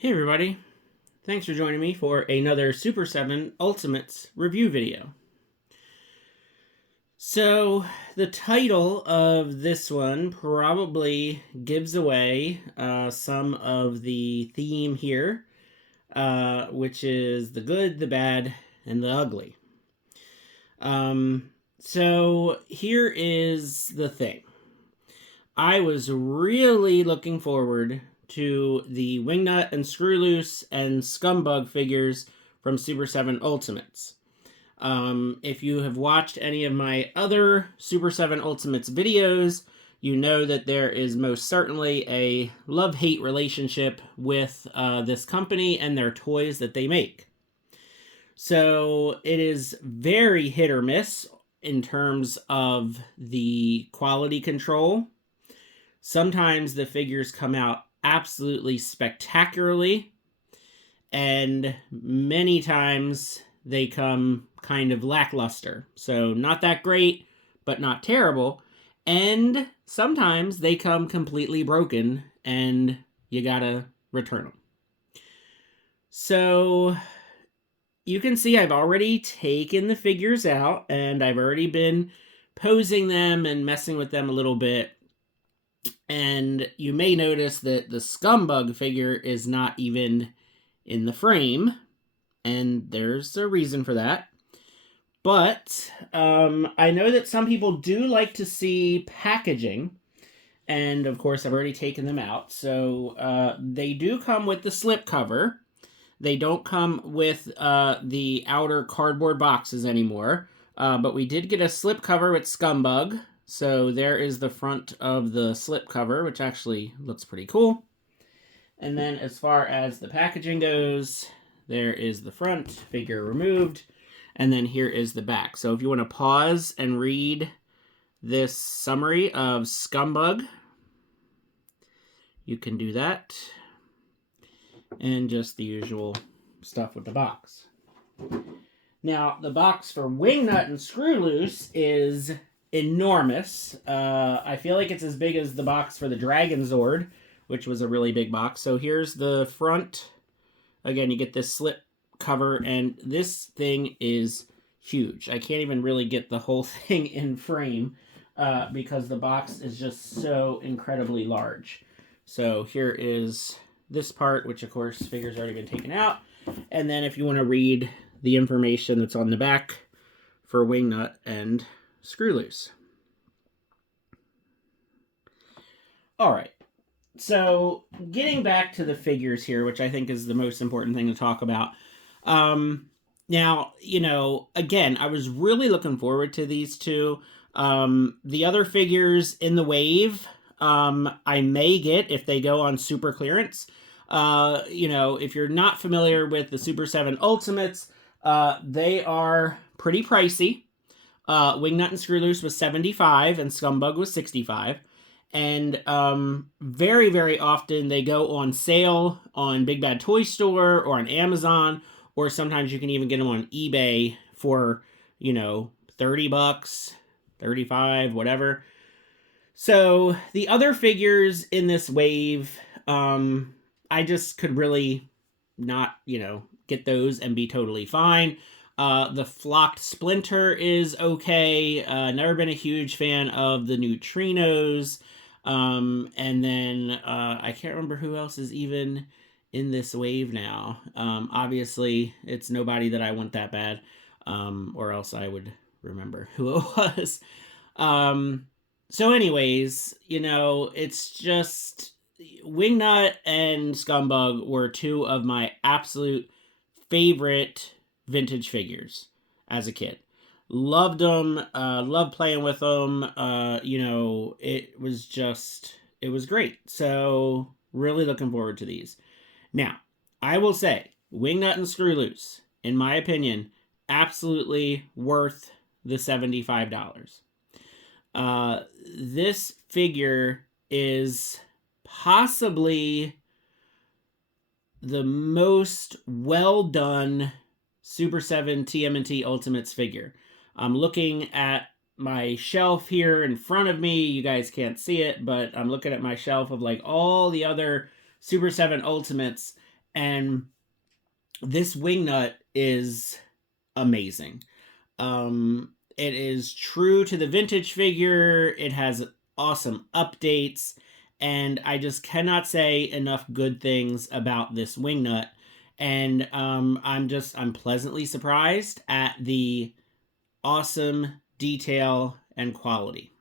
Hey everybody, thanks for joining me for another Super 7 Ultimates review video. So, the title of this one probably gives away some of the theme here, which is the good, the bad, and the ugly. So, here is the thing. I was really looking forward to the Wingnut and Screwloose and Scumbug figures from Super 7 Ultimates. If you have watched any of my other Super 7 Ultimates videos, you know that there is most certainly a love-hate relationship with this company and their toys that they make. So it is very hit or miss in terms of the quality control. Sometimes the figures come out absolutely spectacularly, and many times they come kind of lackluster. So not that great, but not terrible. And sometimes they come completely broken, and you gotta return them. So you can see I've already taken the figures out, and I've already been posing them and messing with them a little bit. And you may notice that the Scumbug figure is not even in the frame, and there's a reason for that. But I know that some people do like to see packaging, and of course I've already taken them out. So they do come with the slip cover. They don't come with the outer cardboard boxes anymore, but we did get a slip cover with Scumbug. So there is the front of the slip cover, which actually looks pretty cool. And then as far as the packaging goes, there is the front, figure removed, and then here is the back. So if you want to pause and read this summary of Scumbug, you can do that. And just the usual stuff with the box. Now, the box for Wingnut and Screwloose is enormous. I feel like it's as big as the box for the Dragon Zord, which was a really big box. So here's the front. Again, you get this slip cover, and this thing is huge. I can't even really get the whole thing in frame because the box is just so incredibly large. So here is this part, which of course figure's already been taken out. And then if you want to read the information that's on the back for Wingnut and Screwloose. All right. So getting back to the figures here, which I think is the most important thing to talk about. Now, you know, again, I was really looking forward to these two. The other figures in the wave, I may get if they go on super clearance. You know, if you're not familiar with the Super 7 Ultimates, they are pretty pricey. Wingnut and Screwloose was $75 and Scumbug was $65. And very, very often they go on sale on Big Bad Toy Store or on Amazon, or sometimes you can even get them on eBay for, you know, $30, $35, whatever. So the other figures in this wave, I just could really not, you know, get those and be totally fine. The flocked Splinter is okay. Never been a huge fan of the neutrinos. And then I can't remember who else is even in this wave now. Obviously, it's nobody that I want that bad, or else I would remember who it was. So anyways, you know, it's just Wingnut and Scumbug were two of my absolute favorite vintage figures as a kid. Loved them, loved playing with them. You know, it was great. So really looking forward to these. Now, I will say, Wingnut and Screwloose, in my opinion, absolutely worth the $75. This figure is possibly the most well done Super 7 TMNT Ultimates figure. I'm looking at my shelf here in front of me. You guys can't see it, but I'm looking at my shelf of like all the other Super 7 Ultimates, And this Wingnut is amazing. It is true to the vintage figure. It has awesome updates, and I just cannot say enough good things about this Wingnut. And I'm pleasantly surprised at the awesome detail and quality.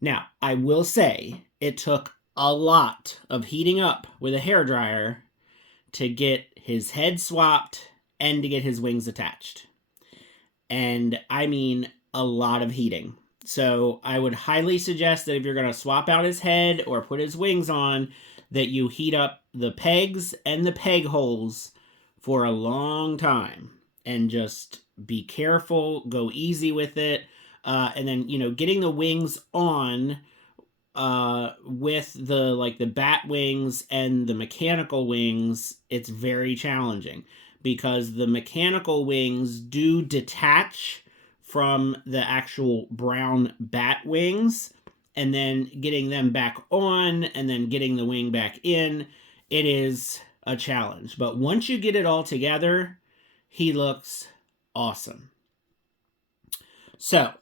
Now, I will say it took a lot of heating up with a hairdryer to get his head swapped and to get his wings attached. And I mean a lot of heating. So I would highly suggest that if you're going to swap out his head or put his wings on, that you heat up the pegs and the peg holes for a long time and just be careful, go easy with it. And then, getting the wings on with the bat wings and the mechanical wings, it's very challenging because the mechanical wings do detach from the actual brown bat wings, and then getting them back on and then getting the wing back in, it is a challenge. But once you get it all together, he looks awesome. So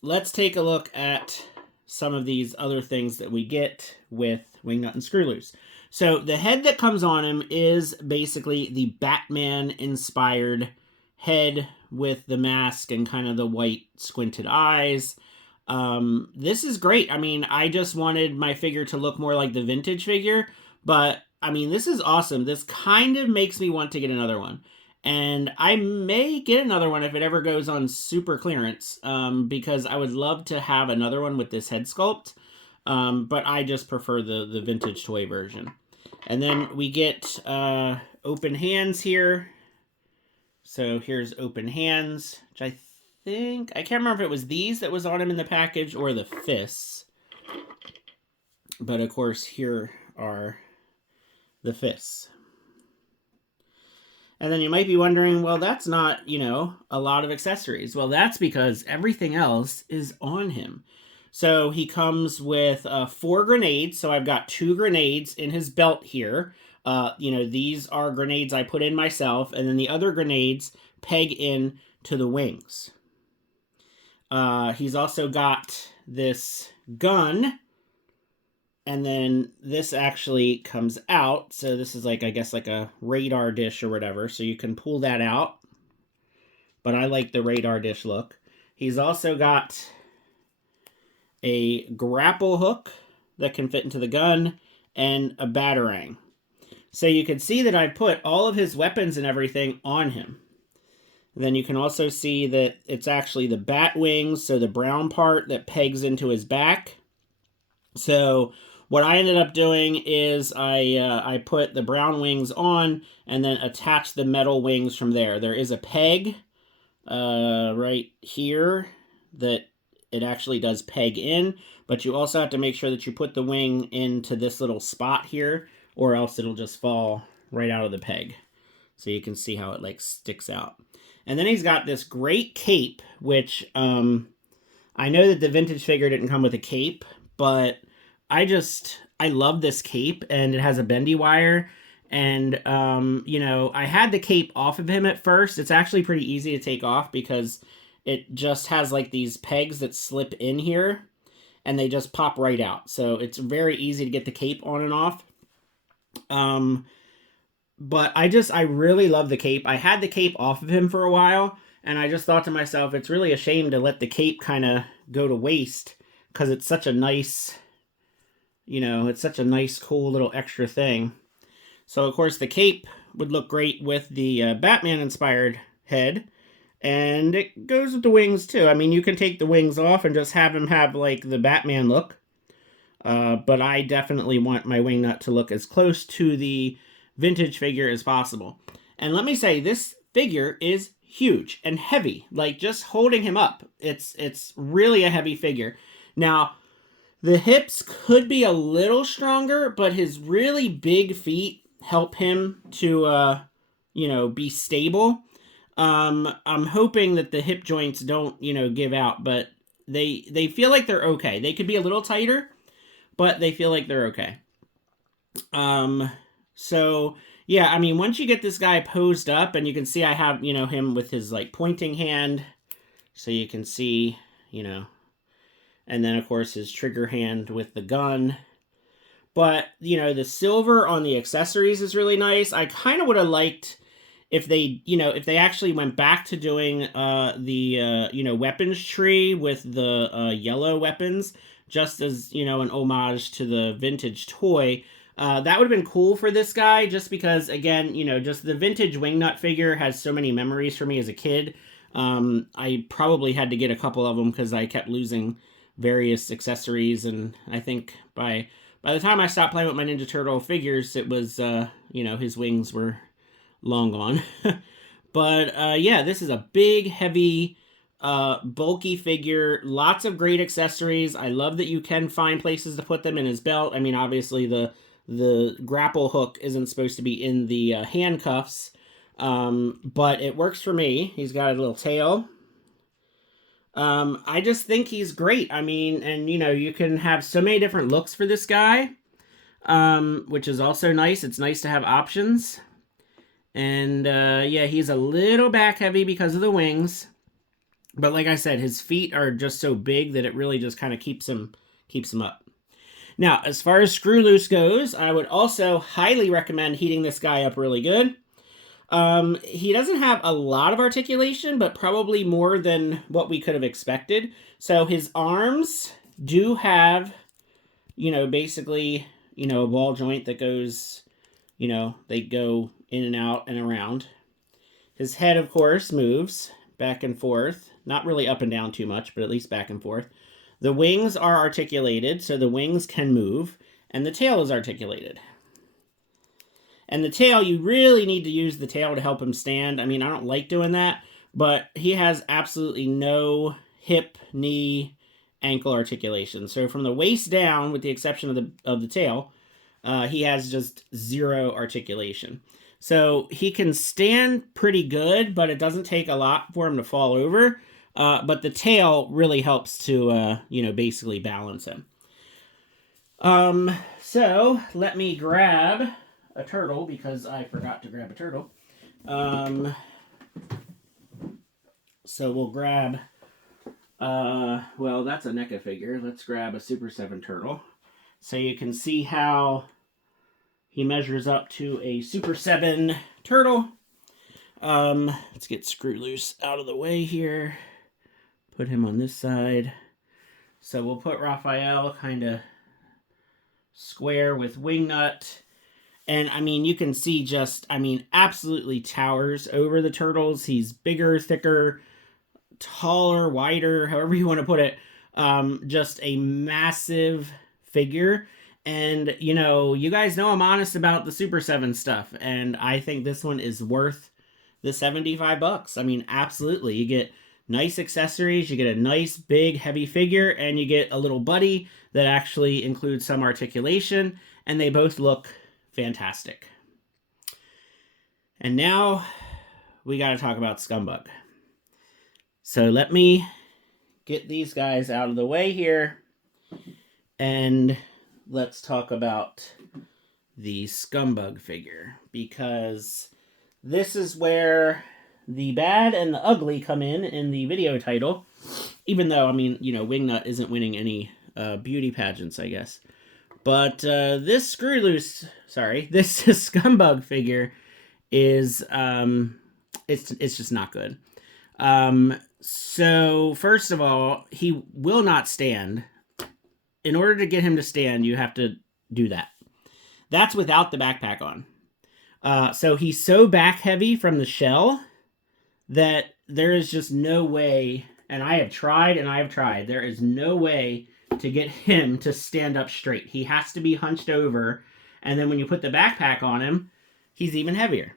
let's take a look at some of these other things that we get with Wingnut and Screw Loose. So the head that comes on him is basically the Batman-inspired head with the mask and kind of the white squinted eyes. This is great. I mean, I just wanted my figure to look more like the vintage figure, but I mean, this is awesome. This kind of makes me want to get another one. And I may get another one if it ever goes on super clearance, because I would love to have another one with this head sculpt, but I just prefer the vintage toy version. And then we get open hands here. So here's open hands, which I can't remember if it was these that was on him in the package or the fists. But of course, here are the fists. And then you might be wondering, well, that's not, a lot of accessories. Well, that's because everything else is on him. So he comes with 4 grenades. So I've got 2 grenades in his belt here. These are grenades I put in myself. And then the other grenades peg in to the wings. He's also got this gun. And then this actually comes out. So this is I guess like a radar dish or whatever. So you can pull that out. But I like the radar dish look. He's also got a grapple hook that can fit into the gun and a batarang. So you can see that I put all of his weapons and everything on him. And then you can also see that it's actually the bat wings, so the brown part that pegs into his back. So what I ended up doing is I put the brown wings on and then attached the metal wings from there. There is a peg right here that it actually does peg in, but you also have to make sure that you put the wing into this little spot here, or else it'll just fall right out of the peg. So you can see how it sticks out. And then he's got this great cape, which I know that the vintage figure didn't come with a cape, but I love this cape, and it has a bendy wire. And, I had the cape off of him at first. It's actually pretty easy to take off because it just has these pegs that slip in here and they just pop right out. So it's very easy to get the cape on and off. But I really love the cape. I had the cape off of him for a while, and I just thought to myself, it's really a shame to let the cape kind of go to waste because it's such a nice, it's such a nice, cool little extra thing. So, of course, the cape would look great with the Batman-inspired head, and it goes with the wings, too. I mean, you can take the wings off and just have him have, the Batman look. But I definitely want my Wingnut to look as close to the vintage figure as possible. And let me say, this figure is huge and heavy. Just holding him up, it's really a heavy figure. Now, the hips could be a little stronger, but his really big feet help him to, be stable. I'm hoping that the hip joints don't, give out, but they feel like they're okay. They could be a little tighter, but they feel like they're okay. So Yeah, I mean, once you get this guy posed up, and you can see I have, him with his, like, pointing hand, so you can see, and then, of course, his trigger hand with the gun. But, the silver on the accessories is really nice. I kind of would have liked if they actually went back to doing the weapons tree with the yellow weapons, just as, an homage to the vintage toy. That would have been cool for this guy, just because, again, just the vintage Wingnut figure has so many memories for me as a kid. I probably had to get a couple of them because I kept losing various accessories, and I think by the time I stopped playing with my Ninja Turtle figures, it was, his wings were long gone. But, yeah, this is a big, heavy, bulky figure. Lots of great accessories. I love that you can find places to put them in his belt. I mean, obviously, the grapple hook isn't supposed to be in the handcuffs, but it works for me. He's got a little tail. I just think he's great. I mean, and you can have so many different looks for this guy, which is also nice. It's nice to have options. And yeah, he's a little back heavy because of the wings. But like I said, his feet are just so big that it really just kind of keeps him up. Now, as far as screw loose goes, I would also highly recommend heating this guy up really good. He doesn't have a lot of articulation, but probably more than what we could have expected. So his arms do have, basically, a ball joint that goes, they go in and out and around. His head, of course, moves back and forth. Not really up and down too much, but at least back and forth. The wings are articulated, so the wings can move, and the tail is articulated. And the tail, you really need to use the tail to help him stand. I mean, I don't like doing that, but he has absolutely no hip, knee, ankle articulation. So from the waist down, with the exception of the tail, he has just zero articulation. So he can stand pretty good, but it doesn't take a lot for him to fall over. But the tail really helps to, basically balance him. So let me grab a turtle, because I forgot to grab a turtle. So we'll grab, well, that's a NECA figure. Let's grab a Super 7 turtle. So you can see how he measures up to a Super 7 turtle. Let's get Screw Loose out of the way here. Put him on this side. So we'll put Raphael kind of square with Wingnut. And, I mean, you can see just, absolutely towers over the turtles. He's bigger, thicker, taller, wider, however you want to put it. Just a massive figure. And, you guys know I'm honest about the Super 7 stuff. And I think this one is worth the $75. I mean, absolutely. You get nice accessories, you get a nice, big, heavy figure, and you get a little buddy that actually includes some articulation, and they both look fantastic. And now we got to talk about Scumbug. So let me get these guys out of the way here, and let's talk about the Scumbug figure, because this is where the bad and the ugly come in the video title, even though, Wingnut isn't winning any beauty pageants, I guess. But this Scumbug figure is, it's just not good. So, first of all, he will not stand. In order to get him to stand, you have to do that. That's without the backpack on. So he's so back heavy from the shell that there is just no way, and I have tried, there is no way to get him to stand up straight. He has to be hunched over, and then when you put the backpack on him, he's even heavier.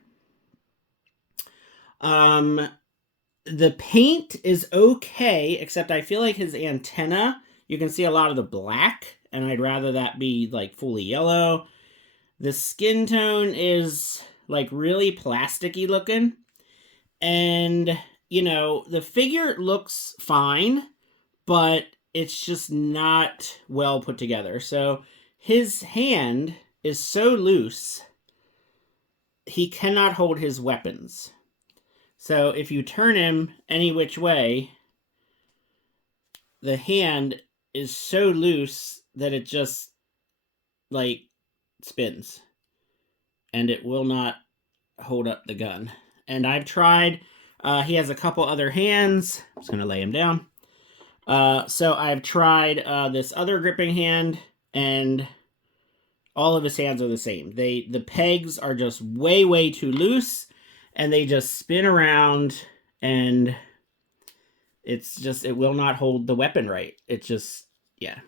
The paint is okay, except I feel like his antenna, you can see a lot of the black, and I'd rather that be, like, fully yellow. The skin tone is, like, really plasticky looking. And, the figure looks fine, but it's just not well put together. So his hand is so loose, he cannot hold his weapons. So if you turn him any which way, the hand is so loose that it just like spins and it will not hold up the gun. And I've tried, he has a couple other hands. I'm just going to lay him down. So I've tried this other gripping hand, and all of his hands are the same. The pegs are just way too loose, and they just spin around, and it will not hold the weapon right. It just, yeah.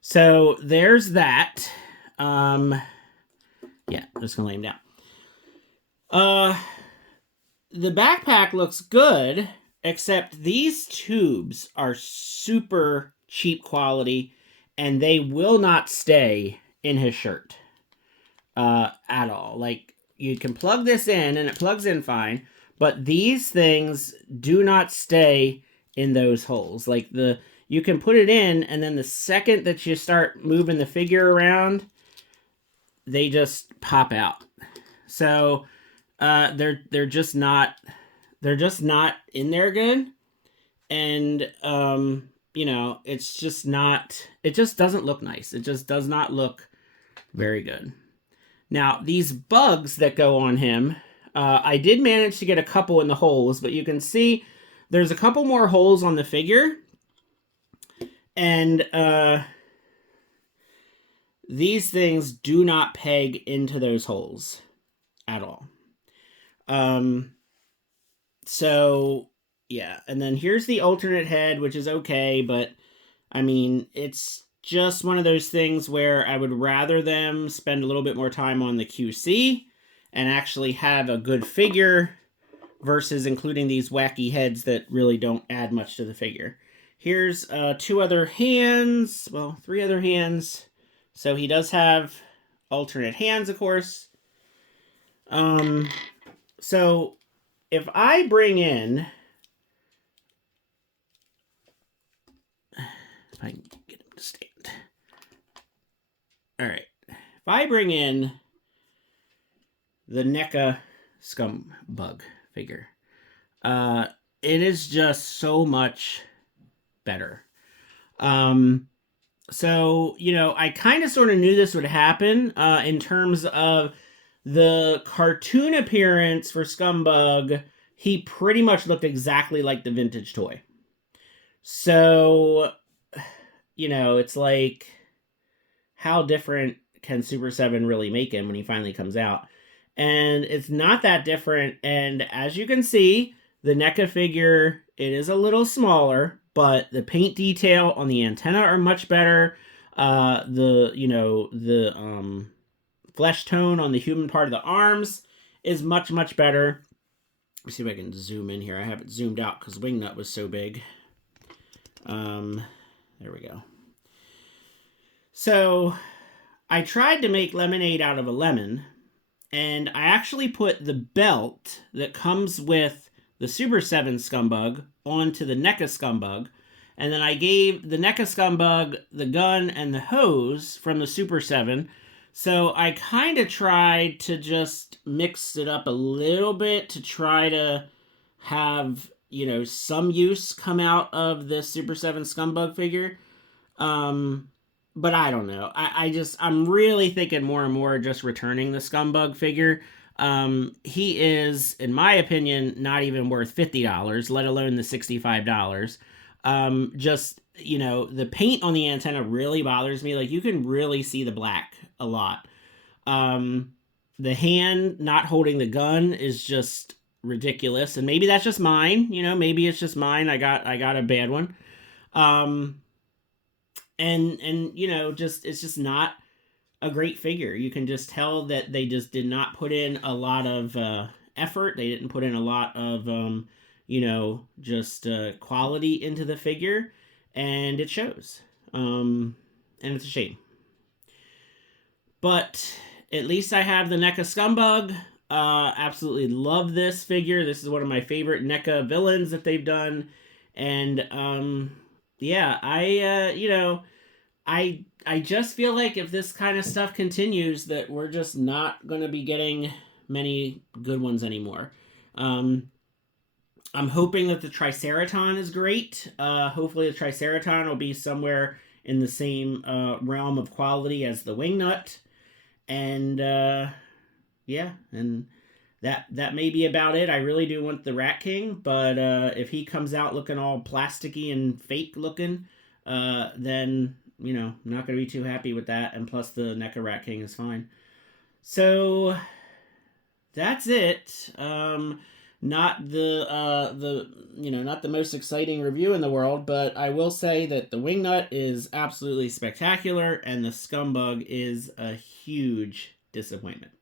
So there's that. Yeah, I'm just gonna lay him down. The backpack looks good, except these tubes are super cheap quality, and they will not stay in his shirt at all. Like, you can plug this in, and it plugs in fine, but these things do not stay in those holes. Like, you can put it in, and then the second that you start moving the figure around, they just pop out. So they're just not in there good, and you know, it's just not. It just doesn't look nice. It just does not look very good. Now these bugs that go on him, I did manage to get a couple in the holes, but you can see there's a couple more holes on the figure, and these things do not peg into those holes at all. So yeah, and then here's the alternate head, which is okay, but I mean, it's just one of those things where I would rather them spend a little bit more time on the QC and actually have a good figure versus including these wacky heads that really don't add much to the figure. Here's two other hands, well, three other hands. So he does have alternate hands, of course. So if I bring in, if I can get him to stand. All right. If I bring in the NECA Scumbug figure, it is just so much better. So, you know, I kind of sort of knew this would happen in terms of the cartoon appearance for Scumbug. He pretty much looked exactly like the vintage toy. So, you know, it's like, how different can Super7 really make him when he finally comes out? And it's not that different. And as you can see, the NECA figure, it is a little smaller, but the paint detail on the antenna are much better. The flesh tone on the human part of the arms is much better. Let's see if I can zoom in here. I have it zoomed out because Wingnut was so big. There we go. So I tried to make lemonade out of a lemon, and I actually put the belt that comes with the Super7 Scumbug onto the NECA Scumbug, and then I gave the NECA Scumbug the gun and the hose from the Super7. So I kind of tried to just mix it up a little bit to try to have, you know, some use come out of the Super7 Scumbug figure. But I don't know. I'm really thinking more and more just returning the Scumbug figure. He is, in my opinion, not even worth $50, let alone the $65. Just, you know, the paint on the antenna really bothers me. Like, you can really see the black a lot. The hand not holding the gun is just ridiculous. And maybe that's just mine, you know, maybe it's just mine. I got a bad one. And you know, just it's just not a great figure. You can just tell that they just did not put in a lot of effort. They didn't put in a lot of you know, just quality into the figure, and it shows. And it's a shame. But at least I have the NECA Scumbug. Absolutely love this figure. This is one of my favorite NECA villains that they've done. And yeah, you know, I just feel like if this kind of stuff continues, that we're just not going to be getting many good ones anymore. I'm hoping that the Triceraton is great. Hopefully, the Triceraton will be somewhere in the same realm of quality as the Wingnut. And yeah, and that may be about it. I really do want the Rat King, but if he comes out looking all plasticky and fake looking, then I'm not going to be too happy with that. And plus, the NECA Rat King is fine. So that's it. Not not the most exciting review in the world, but I will say that the Wingnut is absolutely spectacular, and the Scumbug is a huge disappointment.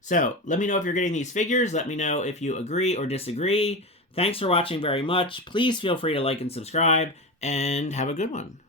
So let me know if you're getting these figures. Let me know if you agree or disagree. Thanks for watching very much. Please feel free to like and subscribe, and have a good one.